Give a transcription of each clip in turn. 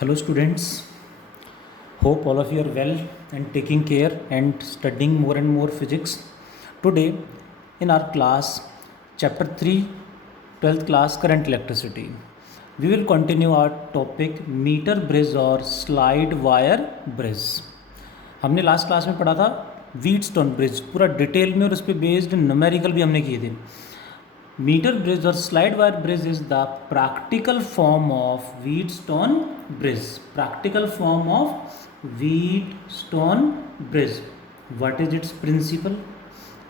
Hello students, hope all of you are well and taking care and studying more and more physics. Today in our class chapter 3 12th class current electricity we will continue our topic meter bridge और slide wire bridge. हमने last class में पढ़ा था Wheatstone bridge पूरा detail में और उस पर बेस्ड न्यूमेरिकल भी हमने किए थे. मीटर ब्रिज और slide wire bridge is the practical form of Wheatstone bridge. Practical form of Wheatstone bridge. What is its principle?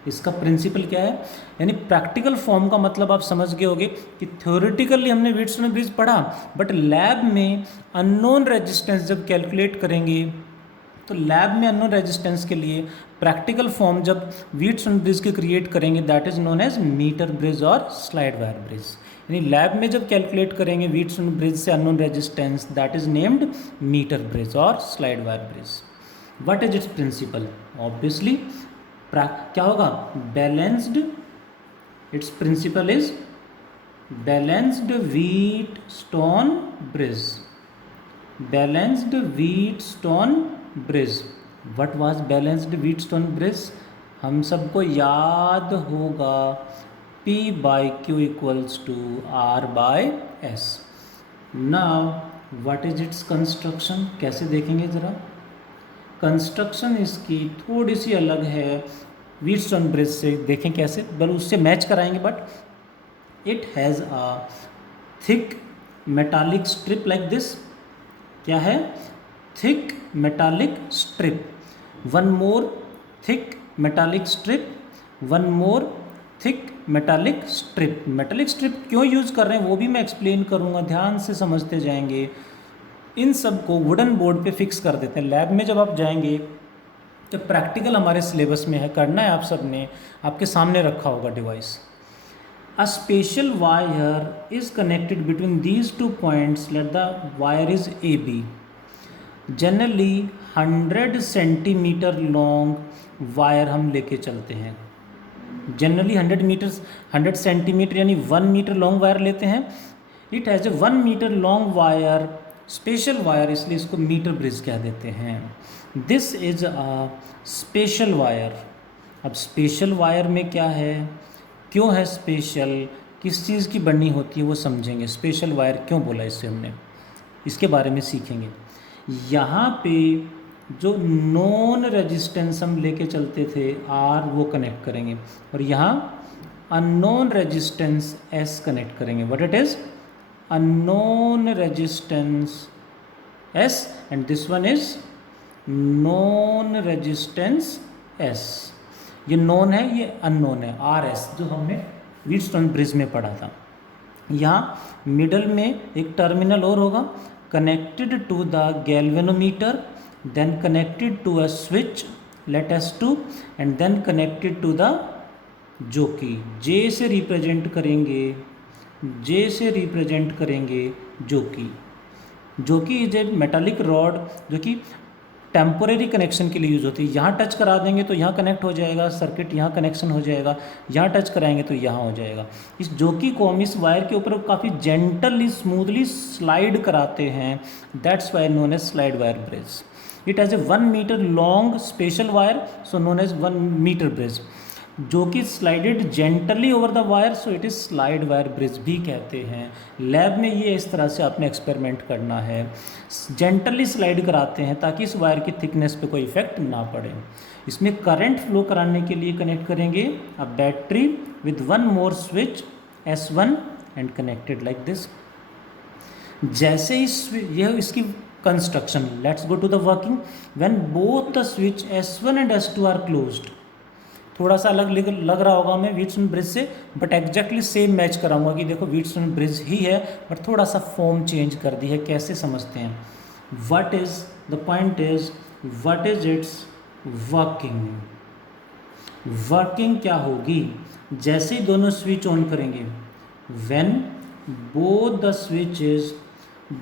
इसका प्रिंसिपल क्या है? यानी प्रैक्टिकल फॉर्म का मतलब आप समझ गए होंगे कि थ्योरेटिकली हमने व्हीटस्टोन ब्रिज पढ़ा, बट लैब में अननोन रेजिस्टेंस जब कैलकुलेट करेंगे तो लैब में अननोन रेजिस्टेंस के लिए प्रैक्टिकल फॉर्म जब व्हीटस्टोन ब्रिज के क्रिएट करेंगे that is known as metre bridge और स्लाइड वायर ब्रिज. यानी लैब में जब कैलकुलेट करेंगे व्हीटस्टोन ब्रिज से unknown resistance that is named metre bridge और slide wire bridge. What is its principle? Obviously क्या होगा? Balanced. Its principal is balanced Wheatstone bridge. Balanced Wheatstone bridge. What was balanced Wheatstone bridge? हम सबको याद होगा P by Q equals to R by S. Now what is its construction? कैसे देखेंगे ज़रा. Construction इसकी थोड़ी सी अलग है व्हीटस्टोन ब्रिज से. देखें कैसे, बल उससे मैच कराएंगे. But it has a thick metallic strip like this. क्या है? Thick metallic strip. One more thick metallic strip. One more thick metallic strip. Metallic strip क्यों यूज़ कर रहे हैं वो भी मैं एक्सप्लेन करूँगा, ध्यान से समझते जाएंगे. इन सब को वुडन बोर्ड पे फिक्स कर देते हैं. लैब में जब आप जाएंगे तो प्रैक्टिकल हमारे सिलेबस में है, करना है आप सब ने, आपके सामने रखा होगा device. A special wire is connected between these two points. Let the wire is AB. Generally 100 centimetre long wire हम लेके चलते हैं. जनरली 100 सेंटीमीटर यानी 1 मीटर लॉन्ग वायर लेते हैं. It has a 1 metre long wire, special wire, इसलिए इसको metre bridge कह देते हैं. This is a special wire. अब स्पेशल वायर में क्या है, क्यों है स्पेशल, किस चीज़ की बननी होती है वो समझेंगे. स्पेशल वायर क्यों बोला इससे हमने, इसके बारे में सीखेंगे. यहाँ पे जो नॉन रेजिस्टेंस हम लेके चलते थे R वो कनेक्ट करेंगे और यहाँ अननोन रेजिस्टेंस S कनेक्ट करेंगे. What it is? Unknown resistance S and this one is non resistance S. ये नॉन है, ये अननोन है, RS, जो हमने व्हीटस्टोन ब्रिज में पढ़ा था. यहाँ मिडल में एक टर्मिनल और होगा connected to the galvanometer, then connected to a switch, let S2, and then connected to the जोकी. J से रिप्रेजेंट करेंगे, J से रिप्रेजेंट करेंगे जोकी. जोकी इज ए मेटालिक रॉड जो कि टेम्पोरेरी कनेक्शन के लिए यूज़ होती है. यहाँ टच करा देंगे तो यहाँ कनेक्ट हो जाएगा सर्किट, यहाँ कनेक्शन हो जाएगा, यहाँ टच कराएंगे तो यहाँ हो जाएगा. इस जोकी को हम इस वायर के ऊपर काफ़ी जेंटली स्मूथली स्लाइड कराते हैं. That's wire known as slide wire bridge. It has a 1 metre long special wire, so known as 1 metre bridge. जो कि slided gently over the wire, so it is slide wire bridge भी कहते हैं. Lab में ये इस तरह से आपने एक्सपेरिमेंट करना है. जेंटली स्लाइड कराते हैं ताकि इस वायर की थिकनेस पे कोई इफेक्ट ना पड़े. इसमें करंट फ्लो कराने के लिए कनेक्ट करेंगे a battery with one more switch S1 and connected like this. जैसे ही यह इसकी construction, let's go to the working. When both the switch S1 and S2 are closed. थोड़ा सा अलग लग रहा होगा हमें व्हीटस्टोन ब्रिज से, बट एग्जैक्टली सेम मैच कराऊंगा कि देखो व्हीटस्टोन ब्रिज ही है बट थोड़ा सा फॉर्म चेंज कर दी है. कैसे समझते हैं. What is the point is what is its working. Working क्या होगी? जैसे ही दोनों स्विच ऑन करेंगे, when both the switches,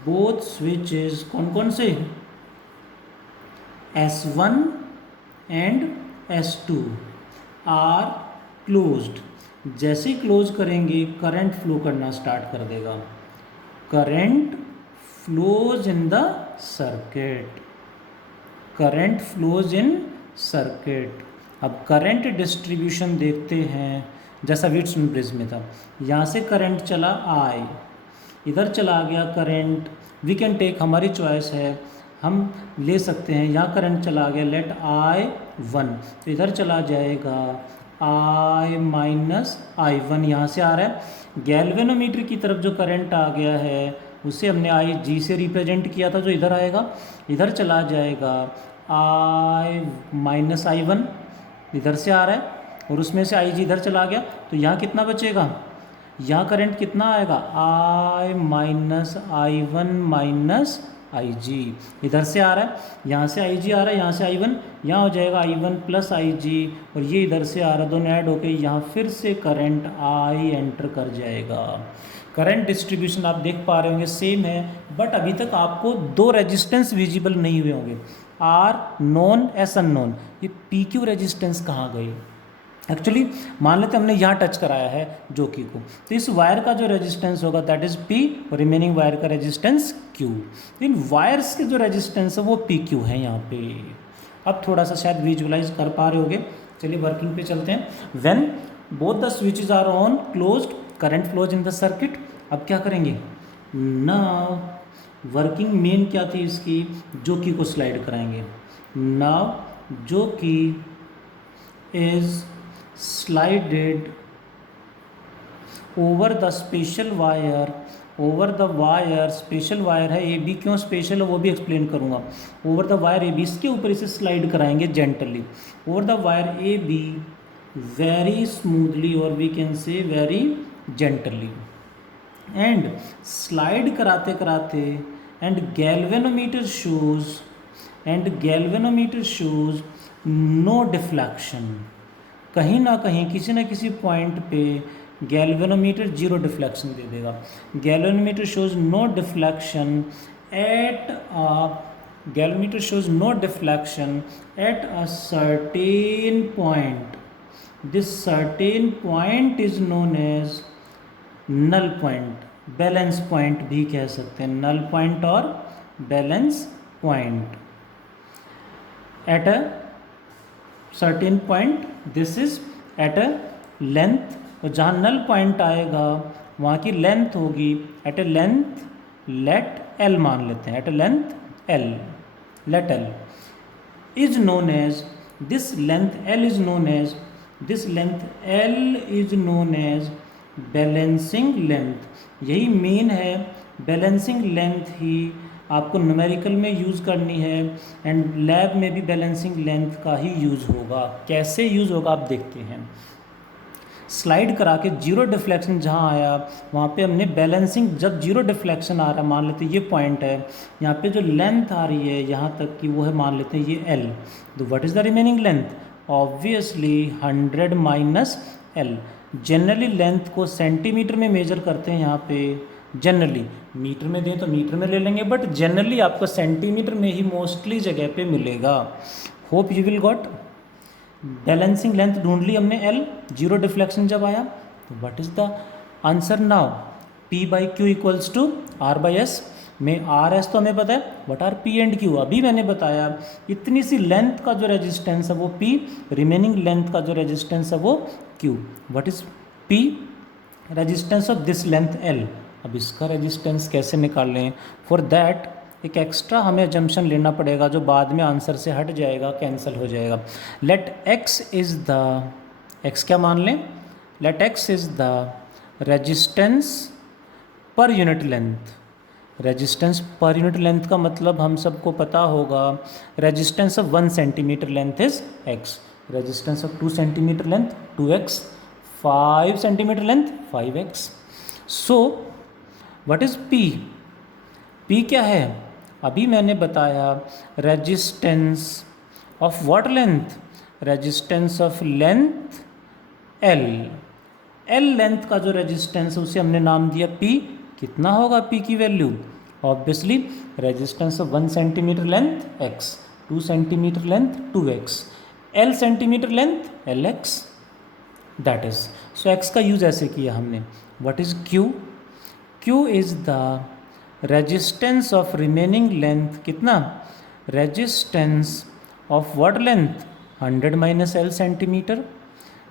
both switches कौन कौन से, S1 and S2 are closed. जैसे ही क्लोज करेंगे करंट फ्लो करना स्टार्ट कर देगा. Current flows in the circuit. Current flows in circuit. अब करंट डिस्ट्रीब्यूशन देखते हैं, जैसा व्हीटस्टोन ब्रिज में था. यहाँ से करंट चला I, इधर चला गया करंट. वी कैन टेक, हमारी चॉइस है, हम ले सकते हैं. यहाँ करंट चला गया, लेट I1, तो इधर चला जाएगा I माइनस I1. यहाँ से आ रहा है. गैल्वेनोमीटर की तरफ जो करंट आ गया है उसे हमने IG से रिप्रेजेंट किया था, जो इधर आएगा, इधर चला जाएगा I माइनस I1, इधर से आ रहा है, और उसमें से IG इधर चला गया, तो यहाँ कितना बचेगा, यहाँ करंट कितना आएगा, I minus I1 minus IG. इधर से आ रहा है, यहाँ से IG आ रहा है, यहाँ से I1, यहाँ हो जाएगा I1 प्लस IG, और ये इधर से आ रहा है, दोनों ऐड होके यहाँ फिर से करंट I एंटर कर जाएगा. करंट डिस्ट्रीब्यूशन आप देख पा रहे होंगे सेम है, बट अभी तक आपको दो रेजिस्टेंस विजिबल नहीं हुए होंगे, R नोन, S अननोन. ये PQ रेजिस्टेंस कहाँ गई. एक्चुअली मान लेते हमने यहाँ टच कराया है जोकी को, तो इस वायर का जो रेजिस्टेंस होगा दैट इज P, और रिमेनिंग वायर का रेजिस्टेंस Q. इन वायर्स के जो रेजिस्टेंस है वो PQ है यहाँ पे. अब थोड़ा सा शायद विजुअलाइज कर पा रहे होगे. चलिए वर्किंग पे चलते हैं. When both the switches are on closed, current flows in the circuit. अब क्या करेंगे, नाउ वर्किंग मेन क्या थी इसकी, जोकी को स्लाइड कराएंगे. नाउ जोकी is slided over the special wire, over the wire, special wire है AB, क्यों स्पेशल है वो भी एक्सप्लेन करूँगा. ओवर द वायर AB, इसके ऊपर इसे स्लाइड कराएंगे gently. Over the wire AB very smoothly, और we can say very gently, and slide कराते कराते, and galvanometer shows no deflection. कहीं ना कहीं किसी न किसी पॉइंट पे गैल्वेनोमीटर जीरो डिफ्लेक्शन दे देगा. Galvanometer shows no deflection at a certain point. This certain point is known as null point, balance point भी कह सकते हैं, null point और balance point. At a certain point, this is at a length, और जहाँ null point आएगा वहाँ की length होगी at a length let L मान लेते हैं, at a length L, let L is known as, this length L is known as, this length L is known as balancing length. यही main है, balancing length ही आपको numerical में use करनी है, and lab में भी बैलेंसिंग लेंथ का ही use होगा. कैसे यूज़ होगा आप देखते हैं. स्लाइड करा के जीरो डिफ्लेक्शन जहाँ आया वहाँ पे हमने बैलेंसिंग, जब जीरो डिफ्लेक्शन आ रहा है मान लेते ये पॉइंट है, यहाँ पे जो लेंथ आ रही है यहाँ तक की वो है मान लेते हैं ये L. तो what is the remaining length, obviously 100 minus L. Generally length को सेंटीमीटर में मेजर करते हैं यहाँ पे, जनरली मीटर में दें तो मीटर में ले लेंगे, बट जनरली आपको सेंटीमीटर में ही मोस्टली जगह पे मिलेगा. Hope you will got. Balancing length ढूंढ ली हमने L, जीरो डिफ्लेक्शन जब आया, तो what is the answer now, P by Q equals to R by S. में RS तो हमें पता है, but R P and Q अभी मैंने बताया. इतनी सी लेंथ का जो रेजिस्टेंस है वो P, रिमेनिंग लेंथ का जो रेजिस्टेंस है वो Q. What is P, resistance of this length L. अब इसका रेजिस्टेंस कैसे निकाल लें, फॉर दैट एक एक्स्ट्रा हमें अजम्पशन लेना पड़ेगा जो बाद में आंसर से हट जाएगा, कैंसिल हो जाएगा. Let X is the, X क्या मान लें, let X is the resistance per unit length. Resistance per unit length का मतलब हम सबको पता होगा, resistance of 1 centimetre length is X, resistance of 2 centimetre length 2X, 5 centimetre length 5X. So what is P, P क्या है, अभी मैंने बताया resistance of what length, resistance of length L. L length का जो रेजिस्टेंस है उसे हमने नाम दिया P. कितना होगा P की value, obviously resistance of 1 centimetre length X, 2 centimetre length 2X, L centimetre length LX. That is, so X का यूज ऐसे किया हमने. What is Q, Q is the resistance of remaining length कितना, resistance of what length, 100 minus L centimetre,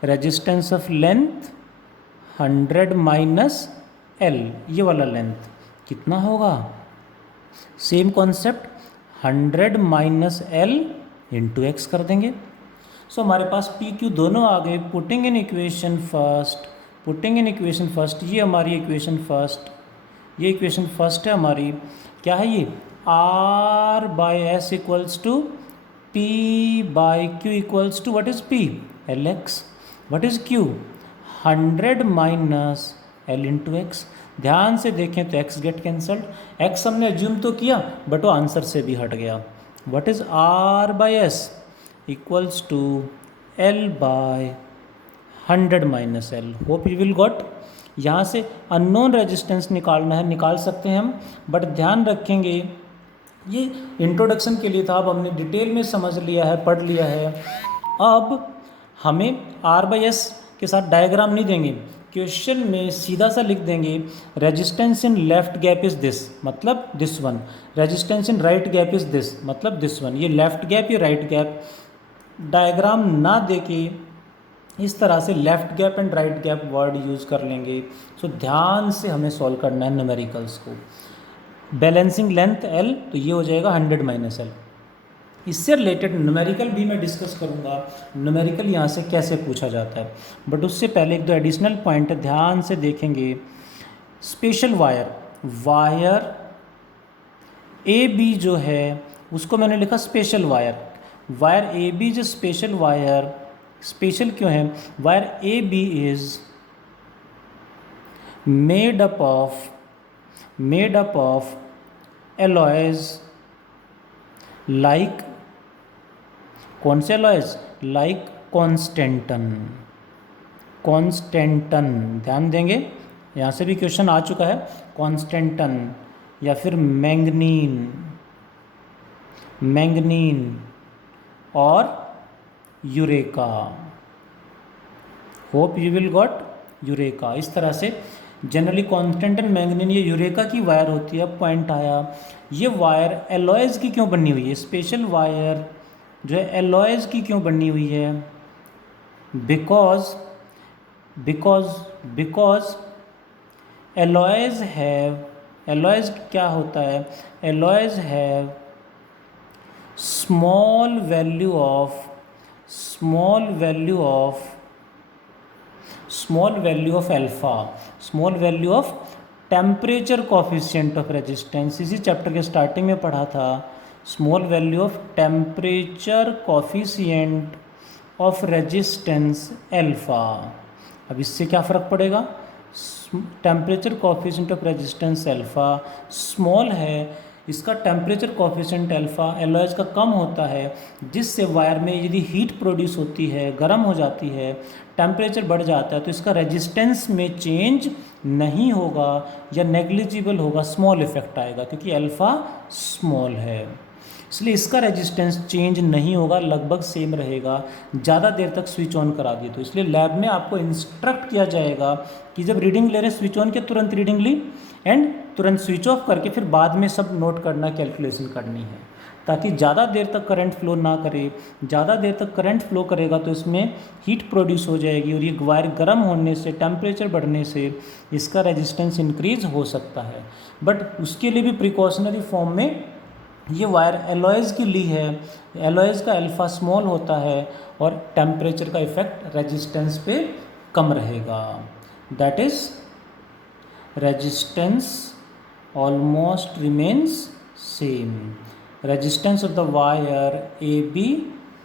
resistance of length 100 minus L, ये वाला length कितना होगा, same concept 100 minus L into X कर देंगे। सो हमारे पास पी क्यू दोनों आ गए। पुटिंग इन इक्वेशन फर्स्ट, ये हमारी इक्वेशन फर्स्ट, ये इक्वेशन फर्स्ट है हमारी। क्या है ये, R by S equals to P by Q equals to what is P, L X, what is Q, 100 minus L into X. ध्यान से देखें तो x गेट कैंसल्ड, x हमने एज्यूम तो किया बट वो आंसर से भी हट गया। What is r by S equals to l by 100 minus L. Hope you will got. यहाँ से अननोन रेजिस्टेंस निकालना है, निकाल सकते हैं हम, बट ध्यान रखेंगे ये इंट्रोडक्शन के लिए था, अब हमने डिटेल में समझ लिया है, पढ़ लिया है। अब हमें r बाई एस के साथ डायग्राम नहीं देंगे, क्वेश्चन में सीधा सा लिख देंगे resistance in left gap is this, मतलब this one, resistance in right gap is this, मतलब दिस वन। ये लेफ्ट गैप, ये राइट गैप, डायग्राम ना देके इस तरह से left gap and right gap word use कर लेंगे। सो ध्यान से हमें सॉल्व करना है न्यूमेरिकल्स को। बैलेंसिंग लेंथ एल, तो ये हो जाएगा 100 माइनस एल। इससे रिलेटेड न्यूमेरिकल भी मैं डिस्कस करूंगा, न्यूमेरिकल यहाँ से कैसे पूछा जाता है। बट उससे पहले एक दो एडिशनल पॉइंट है, ध्यान से देखेंगे। स्पेशल वायर ए बी जो है उसको मैंने लिखा स्पेशल वायर ए बी जो स्पेशल वायर, स्पेशल क्यों है, wire A B is made up of alloys, like कौन से एलॉयज, लाइक कॉन्स्टेंटन, ध्यान देंगे यहाँ से भी क्वेश्चन आ चुका है, कॉन्स्टेंटन या फिर मैंगनीन और eureka. Hope you will got eureka. इस तरह से जनरली कॉन्स्टेंटन, मैंगनीन, ये यूरेका की वायर होती है। अब पॉइंट आया, ये वायर एलॉयज की क्यों बनी हुई है, स्पेशल वायर जो है एलॉयज की क्यों बनी हुई है, बिकॉज एलॉयज क्या होता है, alloys have small value of alpha, small value of temperature coefficient of resistance. इसी चैप्टर के स्टार्टिंग में पढ़ा था, small value of temperature coefficient of resistance alpha. अब इससे क्या फ़र्क पड़ेगा, temperature coefficient of resistance alpha small है, इसका टेम्परेचर कोफिशिएंट अल्फा एलॉयज का कम होता है, जिससे वायर में यदि हीट प्रोड्यूस होती है, गर्म हो जाती है, टेम्परेचर बढ़ जाता है, तो इसका रेजिस्टेंस में चेंज नहीं होगा या नेग्लिजिबल होगा, स्मॉल इफेक्ट आएगा क्योंकि अल्फा स्मॉल है, इसलिए इसका रेजिस्टेंस चेंज नहीं होगा, लगभग सेम रहेगा। ज़्यादा देर तक स्विच ऑन करा दिए तो इसलिए लैब में आपको इंस्ट्रक्ट किया जाएगा कि जब रीडिंग ले रहे हैं स्विच ऑन के तुरंत रीडिंग ली एंड तुरंत स्विच ऑफ करके फिर बाद में सब नोट करना, कैलकुलेशन करनी है, ताकि ज़्यादा देर तक करंट फ्लो ना करे। ज़्यादा देर तक करंट फ्लो करेगा तो इसमें हीट प्रोड्यूस हो जाएगी और ये वायर गर्म होने से, टेम्परेचर बढ़ने से इसका रेजिस्टेंस इंक्रीज हो सकता है। बट उसके लिए भी प्रिकॉशनरी फॉर्म में ये वायर एलॉयज की ली है, एलॉयज का अल्फा स्मॉल होता है और टेम्परेचर का इफेक्ट रेजिस्टेंस पे कम रहेगा। That is resistance almost remains same, resistance of the wire A B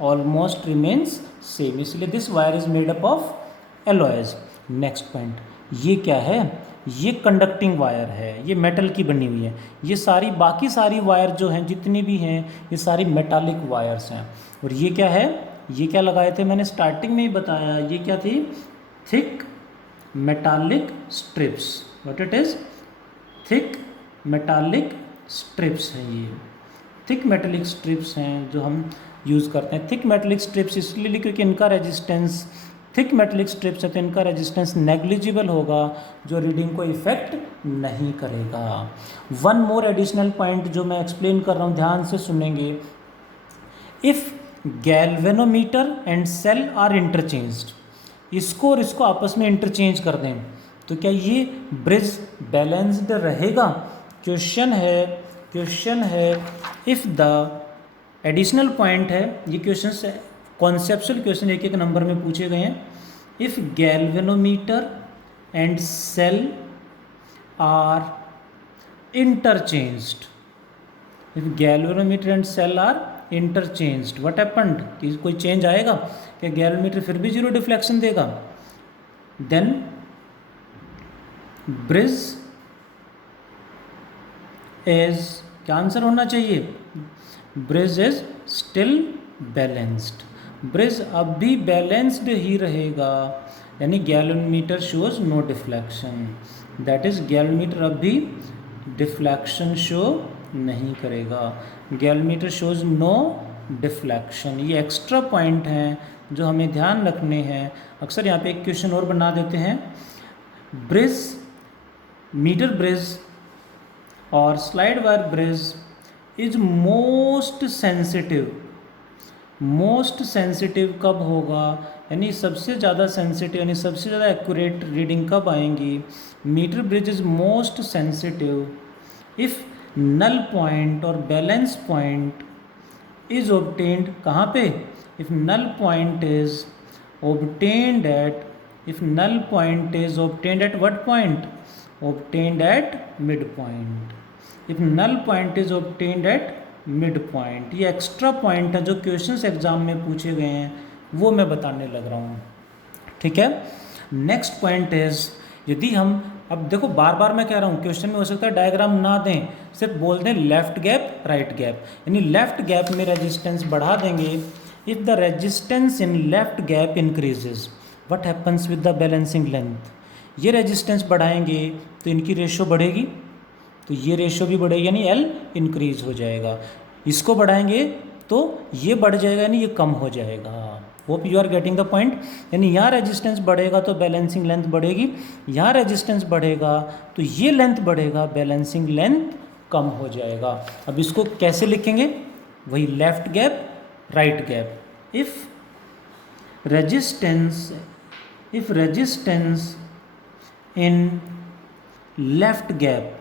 almost remains same, इसलिए this wire is made up of alloys. Next point, ये क्या है, ये कंडक्टिंग वायर है, ये मेटल की बनी हुई है। ये सारी बाकी सारी वायर जो हैं जितनी भी हैं ये सारी मेटालिक वायर्स हैं। और ये क्या है, ये क्या लगाए थे मैंने स्टार्टिंग में ही बताया, ये क्या थी, thick metallic strips. What it is, thick metallic strips हैं, ये थिक मेटालिक स्ट्रिप्स हैं जो हम यूज़ करते हैं। थिक मेटालिक स्ट्रिप्स इसलिए क्योंकि इनका रेजिस्टेंस थिक मेटलिक स्ट्रिप्स है तो इनका रेजिस्टेंस नेग्लिजिबल होगा, जो रीडिंग को इफेक्ट नहीं करेगा। वन मोर एडिशनल पॉइंट जो मैं एक्सप्लेन कर रहा हूँ, ध्यान से सुनेंगे। If galvanometer and cell are interchanged, इसको और इसको आपस में इंटरचेंज कर दें तो क्या ये ब्रिज बैलेंस्ड रहेगा? क्वेश्चन है इफ़ द एडिशनल पॉइंट है, ये क्वेश्चन कॉन्सेप्चुअल क्वेश्चन एक एक नंबर में पूछे गए हैं। If galvanometer and cell are interchanged, if galvanometer and cell are interchanged, what happened, कि कोई चेंज आएगा क्या? गैल्वेनोमीटर फिर भी जीरो डिफ्लेक्शन देगा। देन ब्रिज इज, क्या आंसर होना चाहिए? Bridge is still balanced, bridge अब भी बैलेंस्ड ही रहेगा, यानी galvanometer shows no deflection, that is galvanometer अब भी डिफ्लेक्शन शो नहीं करेगा। Galvanometer shows no deflection. ये एक्स्ट्रा पॉइंट हैं जो हमें ध्यान रखने हैं। अक्सर यहाँ पे एक क्वेश्चन और बना देते हैं, ब्रिज, मीटर ब्रिज और slide wire bridge is most sensitive. Most sensitive कब होगा, यानी सबसे ज़्यादा सेंसिटिव, यानी सबसे ज़्यादा एक्यूरेट रीडिंग कब आएंगी? Metre bridge is most sensitive if null point और बैलेंस पॉइंट इज ऑब्टेन्ड, कहाँ पे? If null point is obtained at, if null point is obtained at what point? Obtained at mid point. If null point is obtained at mid point. ये extra point है जो questions exam में पूछे गए हैं, वो मैं बताने लग रहा हूँ, ठीक है। नेक्स्ट पॉइंट इज, यदि हम, अब देखो बार बार मैं कह रहा हूँ, क्वेश्चन में हो सकता है डायग्राम ना दें, सिर्फ बोल दें लेफ्ट गैप राइट गैप, यानी लेफ्ट गैप में रेजिस्टेंस बढ़ा देंगे। If the resistance in left gap increases, what happens with the balancing length? ये रेजिस्टेंस बढ़ाएंगे तो इनकी रेशो बढ़ेगी, तो ये रेशो भी बढ़ेगी, यानी एल इंक्रीज हो जाएगा। इसको बढ़ाएंगे तो ये बढ़ जाएगा, यानी ये कम हो जाएगा। Hope you are getting the point. यानी यहाँ रेजिस्टेंस बढ़ेगा तो बैलेंसिंग लेंथ बढ़ेगी, यहाँ रेजिस्टेंस बढ़ेगा तो ये लेंथ बढ़ेगा, बैलेंसिंग लेंथ कम हो जाएगा। अब इसको कैसे लिखेंगे? वही left gap right gap. If resistance in left gap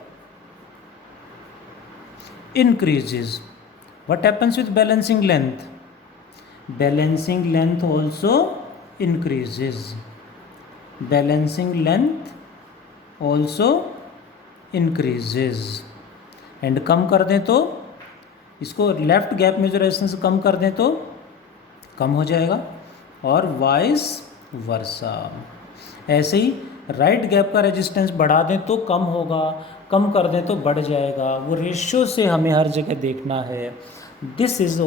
increases, what happens with balancing length? Balancing length also increases, balancing length also increases। And come कर दें तो, इसको लेफ्ट गैप में जो रेजिस्टेंस कम कर दें तो कम हो जाएगा, और वाइस वर्सा। ऐसे ही राइट गैप का रेजिस्टेंस बढ़ा दें तो कम होगा, कम कर दें तो बढ़ जाएगा। वो रेशियो से हमें हर जगह देखना है। This is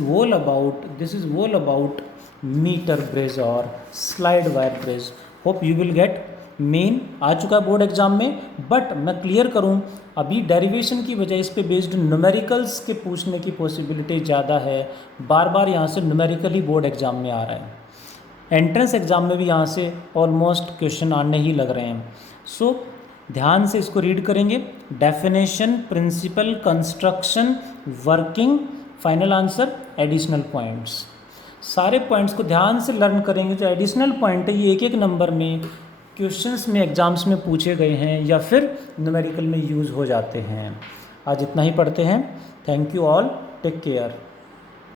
all about metre bridge और slide wire bridge. Hope you will get. मेन आ चुका बोर्ड एग्जाम में, बट मैं क्लियर करूं, अभी डेरिवेशन की वजह इस पे बेस्ड न्यूमेरिकल्स के पूछने की पॉसिबिलिटी ज़्यादा है। बार बार यहाँ से न्यूमेरिकल ही बोर्ड एग्जाम में आ रहा है, एंट्रेंस एग्ज़ाम में भी यहाँ से ऑलमोस्ट क्वेश्चन आने ही लग रहे हैं। सो ध्यान से इसको रीड करेंगे। Definition, principle, construction, working, final answer, additional points. सारे पॉइंट्स को ध्यान से लर्न करेंगे। जो एडिशनल पॉइंट है ये एक एक नंबर में क्वेश्चंस में एग्जाम्स में पूछे गए हैं या फिर न्यूमेरिकल में यूज़ हो जाते हैं। आज इतना ही पढ़ते हैं। Thank you all, take care.